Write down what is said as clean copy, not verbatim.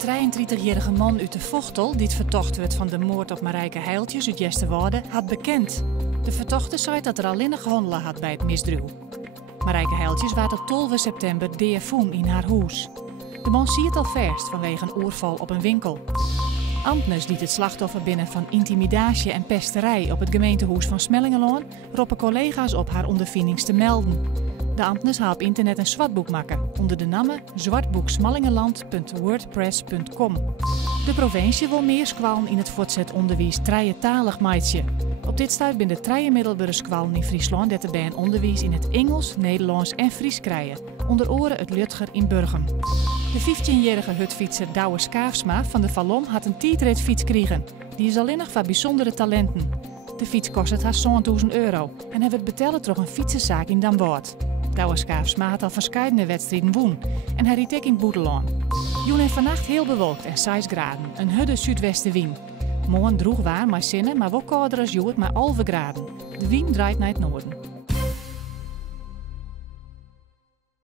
De 33-jarige man uit de Vochtel, die het vertocht werd van de moord op Marijke Heiltjes uit Jesterwoude, had bekend. De vertochte zei dat er alleen nog gehandeld had bij het misdrijf. Marijke Heiltjes werd op 12 september deervoen in haar huis. De man ziet het al verst vanwege een oorval op een winkel. Ambtenaren liet het slachtoffer binnen van intimidatie en pesterij op het gemeentehuis van Smellingeloon, roepen collega's op haar ondervindings te melden. De ambtenaren gaan op internet een zwartboek maken onder de naam zwartboeksmallingeland.wordpress.com. De provincie wil meer squallen in het voortzet onderwijs trijetalig maatje. Op dit stuit binnen de 3 middelbare squallen in Friesland dat erbij een onderwijs in het Engels, Nederlands en Fries krijgen, onder oren het Lutger in Burgum. De 15-jarige hutfietser Douwe Skaafsma van de Vallom had een tijdritfiets gekregen. Die is alleen nog van bijzondere talenten. De fiets kost het haar €100.000 en hij werd betalen door een fietsenzaak in Damwoord. Douwe Skaafsma had al verscheidene wedstrijden woen en hij riet ook in Boedelaan. Joen heeft vannacht heel bewolkt en 6 graden, een hudde zuidwestenwind. Morgen droeg waar maar zinnen, maar wel kouder als joet maar 11 graden. De wind draait naar het noorden.